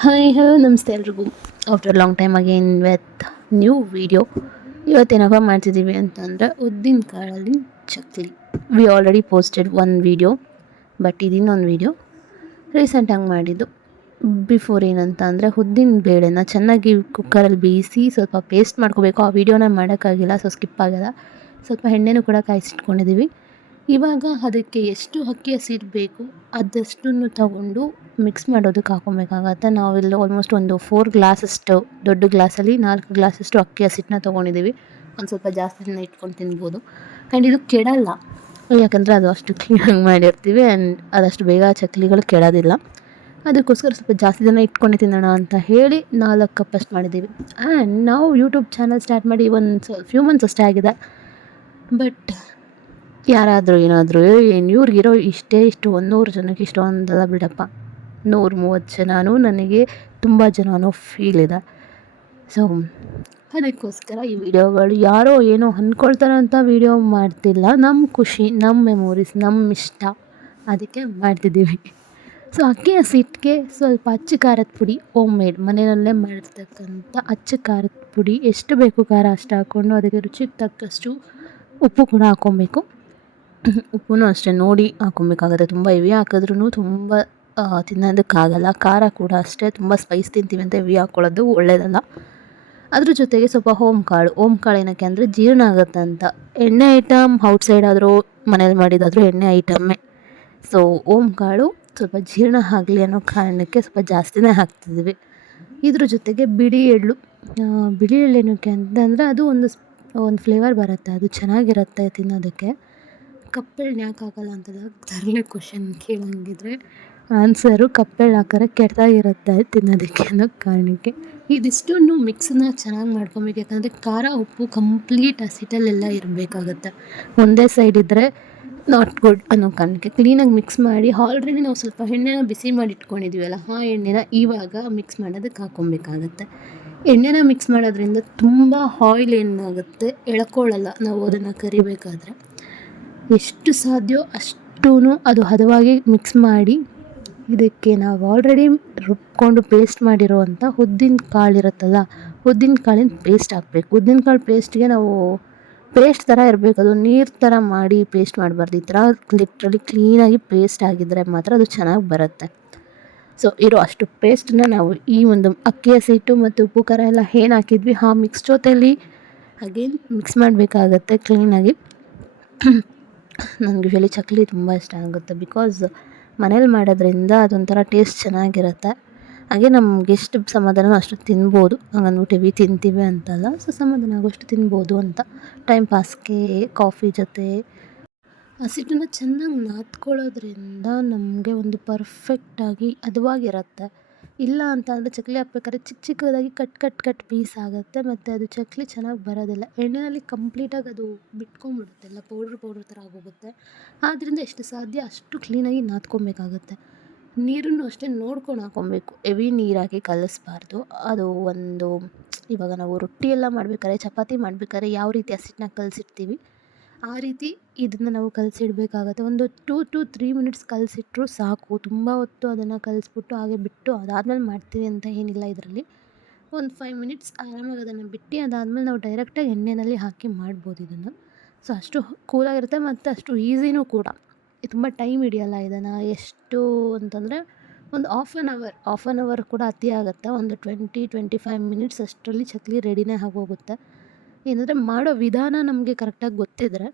Hi hello ನಮಸ್ತೆ ಎಲ್ರಿಗೂ. After long time again with new video ಇವತ್ತೇನಪ್ಪ ಮಾಡ್ತಿದ್ದೀವಿ ಅಂತಂದರೆ ಉದ್ದಿನ ಕಾಳಲ್ಲಿ chakli. We already posted one video but ಇದಿನ್ನೊಂದು video ಹಂಗೆ ಮಾಡಿದ್ದು. ಬಿಫೋರ್ ಏನಂತ ಅಂದರೆ ಉದ್ದಿನ ಬೇಳೆನ ಚೆನ್ನಾಗಿ ಕುಕ್ಕರಲ್ಲಿ ಬೇಯಿಸಿ ಸ್ವಲ್ಪ ಪೇಸ್ಟ್ ಮಾಡ್ಕೋಬೇಕು. ಆ ವೀಡಿಯೋನ ಮಾಡೋಕ್ಕಾಗಿಲ್ಲ ಸೊ ಸ್ಕಿಪ್ ಆಗಿಲ್ಲ. ಸ್ವಲ್ಪ ಎಣ್ಣೆನೂ ಕೂಡ ಕಾಯಿಸಿಟ್ಕೊಂಡಿದ್ದೀವಿ. ಇವಾಗ ಅದಕ್ಕೆ ಎಷ್ಟು ಅಕ್ಕಿ ಹಸಿಟ್ಟು ಬೇಕು ಅದಷ್ಟನ್ನು ತಗೊಂಡು ಮಿಕ್ಸ್ ಮಾಡೋದಕ್ಕೆ ಹಾಕೊಬೇಕಾಗತ್ತೆ. ನಾವಿಲ್ಲಿ ಆಲ್ಮೋಸ್ಟ್ ಒಂದು ಫೋರ್ ಗ್ಲಾಸಷ್ಟು ದೊಡ್ಡ ಗ್ಲಾಸಲ್ಲಿ ನಾಲ್ಕು ಗ್ಲಾಸಷ್ಟು ಅಕ್ಕಿ ಹಸಿಟ್ಟನ್ನ ತೊಗೊಂಡಿದ್ದೀವಿ. ಒಂದು ಸ್ವಲ್ಪ ಜಾಸ್ತಿ ದಿನ ಇಟ್ಕೊಂಡು ತಿನ್ಬೋದು. ಆ್ಯಂಡ್ ಇದು ಕೆಡಲ್ಲ. ಯಾಕಂದರೆ ಅದು ಅಷ್ಟು ಕ್ಲೀನಾಗಿ ಮಾಡಿರ್ತೀವಿ ಆ್ಯಂಡ್ ಅದಷ್ಟು ಬೇಗ ಚಕ್ಲಿಗಳು ಕೆಡೋದಿಲ್ಲ. ಅದಕ್ಕೋಸ್ಕರ ಸ್ವಲ್ಪ ಜಾಸ್ತಿ ದಿನ ಇಟ್ಕೊಂಡೆ ತಿನ್ನೋಣ ಅಂತ ಹೇಳಿ ನಾಲ್ಕು ಕಪ್ಪಷ್ಟು ಮಾಡಿದ್ದೀವಿ. ಆ್ಯಂಡ್ ನಾವು ಯೂಟ್ಯೂಬ್ ಚಾನಲ್ ಸ್ಟಾರ್ಟ್ ಮಾಡಿ ಒಂದು ಫ್ಯೂ ಮಂತ್ಸ್ ಅಷ್ಟೇ ಆಗಿದೆ. ಬಟ್ ಯಾರಾದರೂ ಏನಾದರೂ ಏನು ಇವ್ರಿಗಿರೋ ಇಷ್ಟೇ, ಇಷ್ಟು ಒಂದು ನೂರು ಜನಕ್ಕೆ ಇಷ್ಟೊಂದಲ್ಲ ಬಿಡಪ್ಪ. ನೂರು ಮೂವತ್ತು ಜನನೂ ನನಗೆ ತುಂಬ ಜನನೋ ಫೀಲ್ ಇದೆ. ಸೊ ಅದಕ್ಕೋಸ್ಕರ ಈ ವಿಡಿಯೋಗಳು ಯಾರೋ ಏನೋ ಅಂದ್ಕೊಳ್ತಾರಂತ ವಿಡಿಯೋ ಮಾಡ್ತಿಲ್ಲ. ನಮ್ಮ ಖುಷಿ ನಮ್ಮ ಮೆಮೊರೀಸ್ ನಮ್ಮ ಇಷ್ಟ. ಅದಕ್ಕೆ ಮಾಡ್ತಿದ್ದೀವಿ. ಸೊ ಅಕ್ಕಿ ಸಿಟ್ಟಿಗೆ ಸ್ವಲ್ಪ ಅಚ್ಚು ಖಾರದ ಪುಡಿ ಹೋಮ್ ಮೇಡ್ ಮನೆಯಲ್ಲೇ ಮಾಡಿರ್ತಕ್ಕಂಥ ಅಚ್ಚು ಖಾರದ ಪುಡಿ. ಎಷ್ಟು ಬೇಕು ಖಾರ ಅಷ್ಟು ಹಾಕ್ಕೊಂಡು ಅದಕ್ಕೆ ರುಚಿಗೆ ತಕ್ಕಷ್ಟು ಉಪ್ಪು ಕೂಡ ಹಾಕ್ಕೊಬೇಕು ಉಪ್ಪು ಅಷ್ಟೇ ನೋಡಿ ಹಾಕೊಬೇಕಾಗುತ್ತೆ. ತುಂಬ ಹೆವಿ ಹಾಕಿದ್ರೂ ತುಂಬ ತಿನ್ನೋದಕ್ಕಾಗಲ್ಲ. ಖಾರ ಕೂಡ ಅಷ್ಟೇ. ತುಂಬ ಸ್ಪೈಸ್ ತಿಂತೀವಿ ಅಂತ ಹೆವಿ ಹಾಕ್ಕೊಳ್ಳೋದು ಒಳ್ಳೆಯದಲ್ಲ ಅದ್ರ ಜೊತೆಗೆ ಸ್ವಲ್ಪ ಓಮ್ ಕಾಳು. ಓಮ್ ಕಾಳು ಏನಕ್ಕೆ ಅಂದರೆ ಜೀರ್ಣ ಆಗುತ್ತೆ ಅಂತ. ಎಣ್ಣೆ ಐಟಮ್ ಔಟ್ಸೈಡ್ ಆದರೂ ಮನೇಲಿ ಮಾಡಿದಾದರೂ ಎಣ್ಣೆ ಐಟಮ್ಮೇ ಸೊ ಓಮ್ ಕಾಳು ಸ್ವಲ್ಪ ಜೀರ್ಣ ಆಗಲಿ ಅನ್ನೋ ಕಾರಣಕ್ಕೆ ಸ್ವಲ್ಪ ಜಾಸ್ತಿನೇ ಹಾಕ್ತಿದ್ವಿ. ಇದ್ರ ಜೊತೆಗೆ ಬಿಳಿ ಎಳ್ಳು. ಬಿಳಿ ಎಳ್ಳು ಏನಕ್ಕೆ ಅಂತಂದರೆ ಅದು ಒಂದು ಒಂದು ಫ್ಲೇವರ್ ಬರುತ್ತೆ. ಅದು ಚೆನ್ನಾಗಿರುತ್ತೆ ತಿನ್ನೋದಕ್ಕೆ. ಕಪ್ಪೆಳ್ಳು ಯಾಕೆ ಹಾಕಲ್ಲ ಅಂತೆಲ್ಲ ತರಲೆ ಕ್ವಶನ್ ಕೇಳಂಗಿದ್ರೆ ಆನ್ಸರು ಕಪ್ಪೆಳ್ ಹಾಕಿದ್ರೆ ಕೆಟ್ಟದಾಗಿರುತ್ತೆ ತಿನ್ನೋದಕ್ಕೆ ಅನ್ನೋ ಕಾರಣಕ್ಕೆ. ಇದಿಷ್ಟನ್ನು ಮಿಕ್ಸನ್ನ ಚೆನ್ನಾಗಿ ಮಾಡ್ಕೊಬೇಕು. ಯಾಕಂದರೆ ಖಾರ, ಉಪ್ಪು ಕಂಪ್ಲೀಟ್ ಹಸಿಟಲ್ಲೆಲ್ಲ ಇರಬೇಕಾಗತ್ತೆ. ಒಂದೇ ಸೈಡ್ ಇದ್ದರೆ ನಾಟ್ ಗುಡ್ ಅನ್ನೋ ಕಾರಣಕ್ಕೆ. ಕ್ಲೀನಾಗಿ ಮಿಕ್ಸ್ ಮಾಡಿ ಆಲ್ರೆಡಿ ನಾವು ಸ್ವಲ್ಪ ಎಣ್ಣೆನ ಬಿಸಿ ಮಾಡಿ ಇಟ್ಕೊಂಡಿದ್ದೀವಲ್ಲ ಆ ಎಣ್ಣೆನ ಇವಾಗ ಮಿಕ್ಸ್ ಮಾಡೋದಕ್ಕೆ ಹಾಕೊಬೇಕಾಗತ್ತೆ ಎಣ್ಣೆನ ಮಿಕ್ಸ್ ಮಾಡೋದ್ರಿಂದ ತುಂಬ ಆಯಿಲ್ ಏನಾಗುತ್ತೆ ಎಳ್ಕೊಳ್ಳಲ್ಲ ನಾವು ಅದನ್ನು ಕರಿಬೇಕಾದ್ರೆ. ಎಷ್ಟು ಸಾಧ್ಯವೋ ಅಷ್ಟೂ ಅದು ಹದವಾಗಿ ಮಿಕ್ಸ್ ಮಾಡಿ ಇದಕ್ಕೆ ನಾವು ಆಲ್ರೆಡಿ ರುಬ್ಕೊಂಡು ಪೇಸ್ಟ್ ಮಾಡಿರುವಂಥ ಉದ್ದಿನ ಕಾಳು ಇರುತ್ತಲ್ಲ, ಉದ್ದಿನ ಕಾಳಿನ ಪೇಸ್ಟ್ ಹಾಕಬೇಕು. ಉದ್ದಿನ ಕಾಳು ಪೇಸ್ಟ್ಗೆ ನಾವು ಪೇಸ್ಟ್ ಥರ ಇರಬೇಕು. ಅದು ನೀರು ಥರ ಮಾಡಿ ಪೇಸ್ಟ್ ಮಾಡಬಾರ್ದು. ಈ ಥರ ಲಿಟ್ರಲಿ ಕ್ಲೀನಾಗಿ ಪೇಸ್ಟ್ ಆಗಿದ್ದರೆ ಮಾತ್ರ ಅದು ಚೆನ್ನಾಗಿ ಬರುತ್ತೆ. ಸೊ ಇರೋ ಅಷ್ಟು ಪೇಸ್ಟನ್ನ ನಾವು ಈ ಒಂದು ಅಕ್ಕಿ, ಹಸಿಟ್ಟು ಮತ್ತು ಉಪ್ಪು, ಖಾರ ಎಲ್ಲ ಏನು ಹಾಕಿದ್ವಿ, ಆ ಮಿಕ್ಸ್ ಜೊತೆಯಲ್ಲಿ ಅಗೇನ್ ಮಿಕ್ಸ್ ಮಾಡಬೇಕಾಗತ್ತೆ ಕ್ಲೀನಾಗಿ ನನಗೆ ಯೂಶ್ವಲಿ ಚಕ್ಕುಲಿ ತುಂಬ ಇಷ್ಟ ಆಗುತ್ತೆ ಬಿಕಾಸ್ ಮನೇಲಿ ಮಾಡೋದ್ರಿಂದ ಅದೊಂಥರ ಟೇಸ್ಟ್ ಚೆನ್ನಾಗಿರುತ್ತೆ. ಹಾಗೆ ನಮ್ಗೆ ಎಷ್ಟು ಸಮಾಧಾನ ಅಷ್ಟು ತಿನ್ಬೋದು. ಹಂಗಂದ್ಬಿಟ್ಟು ಹೆವಿ ತಿಂತೀವಿ ಅಂತಲ್ಲ ಸೊ ಸಮಾಧಾನ ಆಗೋಷ್ಟು ತಿನ್ಬೋದು ಅಂತ. ಟೈಮ್ ಪಾಸ್ಗೆ ಕಾಫಿ ಜೊತೆ. ಹಸಿಟ್ಟನ್ನ ಚೆನ್ನಾಗಿ ನಾದ್ಕೊಳ್ಳೋದ್ರಿಂದ ನಮಗೆ ಒಂದು ಪರ್ಫೆಕ್ಟಾಗಿ ಹದವಾಗಿರುತ್ತೆ ಇಲ್ಲ ಅಂತ ಅಂದರೆ ಚಕ್ಲಿ ಹಾಕ್ಬೇಕಾದ್ರೆ ಚಿಕ್ಕ ಚಿಕ್ಕದಾಗಿ ಕಟ್ ಕಟ್ ಕಟ್ ಪೀಸ್ ಆಗುತ್ತೆ ಮತ್ತು ಅದು ಚಕ್ಕಲಿ ಚೆನ್ನಾಗಿ ಬರೋದಿಲ್ಲ. ಎಣ್ಣೆಯಲ್ಲಿ ಕಂಪ್ಲೀಟಾಗಿ ಅದು ಬಿಟ್ಕೊಂಡ್ಬಿಡುತ್ತೆ. ಎಲ್ಲ ಪೌಡ್ರ್ ಪೌಡ್ರ್ ಥರ ಆಗೋಗುತ್ತೆ. ಆದ್ದರಿಂದ ಎಷ್ಟು ಸಾಧ್ಯ ಅಷ್ಟು ಕ್ಲೀನಾಗಿ ನಾದ್ಕೊಬೇಕಾಗುತ್ತೆ. ನೀರನ್ನು ಅಷ್ಟೇ ನೋಡ್ಕೊಂಡು ಹಾಕ್ಕೊಬೇಕು. ಹೆವಿ ನೀರಾಗಿ ಕಲಸಬಾರ್ದು. ಅದು ಒಂದು ಇವಾಗ ನಾವು ರೊಟ್ಟಿ ಎಲ್ಲ ಮಾಡ್ಬೇಕಾದ್ರೆ, ಚಪಾತಿ ಮಾಡ್ಬೇಕಾದ್ರೆ ಯಾವ ರೀತಿ ಹಸಿಟ್ಟನ್ನ ಕಲಸಿರ್ತೀವಿ ಆ ರೀತಿ ಇದನ್ನು ನಾವು ಕಲಸಿಡ್ಬೇಕಾಗತ್ತೆ. ಒಂದು ಟೂ ಟು ತ್ರೀ ಮಿನಿಟ್ಸ್ ಕಲಸಿಟ್ರು ಸಾಕು. ತುಂಬ ಹೊತ್ತು ಅದನ್ನು ಕಲಸ್ಬಿಟ್ಟು ಹಾಗೆ ಬಿಟ್ಟು ಅದಾದಮೇಲೆ ಮಾಡ್ತೀವಿ ಅಂತ ಏನಿಲ್ಲ ಇದರಲ್ಲಿ. ಒಂದು ಫೈವ್ ಮಿನಿಟ್ಸ್ ಆರಾಮಾಗಿ ಅದನ್ನು ಬಿಟ್ಟು ಅದಾದಮೇಲೆ ನಾವು ಡೈರೆಕ್ಟಾಗಿ ಎಣ್ಣೆಯಲ್ಲಿ ಹಾಕಿ ಮಾಡ್ಬೋದು ಇದನ್ನು. ಸೊ ಅಷ್ಟು ಕೂಲಾಗಿರುತ್ತೆ ಮತ್ತು ಅಷ್ಟು ಈಸಿನೂ ಕೂಡ. ತುಂಬ ಟೈಮ್ ಹಿಡಿಯಲ್ಲ ಇದನ್ನು. ಎಷ್ಟು ಅಂತಂದರೆ ಒಂದು half an hour half an hour ಕೂಡ ಅತಿ ಆಗುತ್ತೆ. ಒಂದು ಟ್ವೆಂಟಿ ಟ್ವೆಂಟಿ ಫೈವ್ ಮಿನಿಟ್ಸ್ ಅಷ್ಟರಲ್ಲಿ ಚಕ್ಲಿ ರೆಡಿನೇ ಆಗೋಗುತ್ತೆ. ಏನಂದರೆ ಮಾಡೋ ವಿಧಾನ ನಮಗೆ ಕರೆಕ್ಟಾಗಿ ಗೊತ್ತಿದ್ದರೆ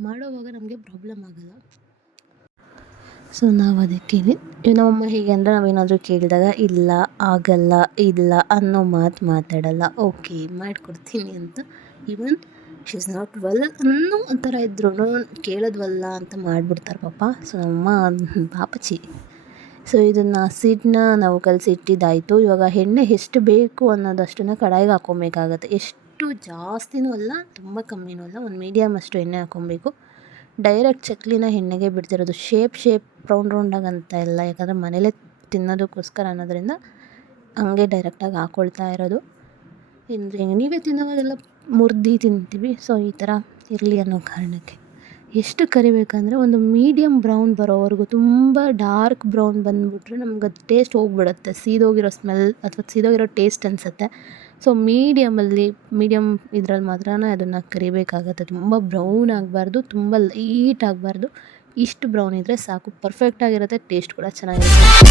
ಮಾಡೋವಾಗ ನಮಗೆ ಪ್ರಾಬ್ಲಮ್ ಆಗೋಲ್ಲ. ಸೊ ನಾವು ಅದಕ್ಕೆ ನಮ್ಮಮ್ಮ ಹೀಗೆ ಅಂದರೆ ನಾವೇನಾದರೂ ಕೇಳಿದಾಗ ಇಲ್ಲ, ಆಗಲ್ಲ, ಇಲ್ಲ ಅನ್ನೋ ಮಾತು ಮಾತಾಡಲ್ಲ. ಓಕೆ ಮಾಡಿಕೊಡ್ತೀನಿ ಅಂತ. Even she is not well ಅನ್ನೋ ಒಂಥರ ಇದ್ರೂ ಕೇಳೋದ್ವಲ್ಲ ಅಂತ ಮಾಡಿಬಿಡ್ತಾರೆ ಪಾಪ. ಸೊ ನಮ್ಮಮ್ಮ ಪಾಪಚಿ. ಸೊ ಇದನ್ನು ಹಸಿಟ್ಟನ್ನ ನಾವು ಕಲಸಿ ಇಟ್ಟಿದ್ದಾಯಿತು ಇವಾಗ ಎಣ್ಣೆ ಎಷ್ಟು ಬೇಕು ಅನ್ನೋದಷ್ಟನ್ನು ಕಡಾಯಿಗೆ ಹಾಕ್ಕೊಬೇಕಾಗತ್ತೆ ಎಷ್ಟು ಜಾಸ್ತಿನೂ ಅಲ್ಲ ತುಂಬ ಕಮ್ಮಿನೂ ಅಲ್ಲ ಒಂದು ಮೀಡಿಯಮ್ ಅಷ್ಟು ಎಣ್ಣೆ ಹಾಕ್ಕೊಬೇಕು. ಡೈರೆಕ್ಟ್ ಚಕ್ಲಿನ ಎಣ್ಣೆಗೆ ಬಿಡ್ತಿರೋದು. ಶೇಪ್ ಶೇಪ್ ರೌಂಡ್ ರೌಂಡಾಗಿ ಅಂತ ಇಲ್ಲ. ಯಾಕಂದರೆ ಮನೇಲೇ ತಿನ್ನೋದಕ್ಕೋಸ್ಕರ ಅನ್ನೋದರಿಂದ ಹಂಗೆ ಡೈರೆಕ್ಟಾಗಿ ಹಾಕ್ಕೊಳ್ತಾ ಇರೋದು. ಅಂದರೆ ನೀವೇ ತಿನ್ನೋವಾಗೆಲ್ಲ ಮುರ್ದು ತಿಂತೀವಿ. ಸೊ ಈ ಥರ ಇರಲಿ ಅನ್ನೋ ಕಾರಣಕ್ಕೆ. ಎಷ್ಟು ಕರಿಬೇಕಂದ್ರೆ ಒಂದು ಮೀಡಿಯಮ್ ಬ್ರೌನ್ ಬರೋವರೆಗೂ ತುಂಬ ಡಾರ್ಕ್ ಬ್ರೌನ್ ಬಂದುಬಿಟ್ರೆ ನಮ್ಗೆ ಅದು ಟೇಸ್ಟ್ ಹೋಗ್ಬಿಡುತ್ತೆ. ಸೀದೋಗಿರೋ ಸ್ಮೆಲ್ ಅಥವಾ ಸೀದೋಗಿರೋ ಟೇಸ್ಟ್ ಅನಿಸುತ್ತೆ. ಸೊ ಮೀಡಿಯಮಲ್ಲಿ ಮೀಡಿಯಮ್ ಇದ್ರಲ್ಲಿ ಮಾತ್ರ ಅದನ್ನು ಕರಿಬೇಕಾಗತ್ತೆ. ತುಂಬ ಬ್ರೌನ್ ಆಗಬಾರ್ದು, ತುಂಬ ಲೈಟ್ ಆಗಬಾರ್ದು. ಇಷ್ಟು ಬ್ರೌನ್ ಇದ್ದರೆ ಸಾಕು. ಪರ್ಫೆಕ್ಟಾಗಿರುತ್ತೆ ಟೇಸ್ಟ್ ಕೂಡ ಚೆನ್ನಾಗಿರುತ್ತೆ.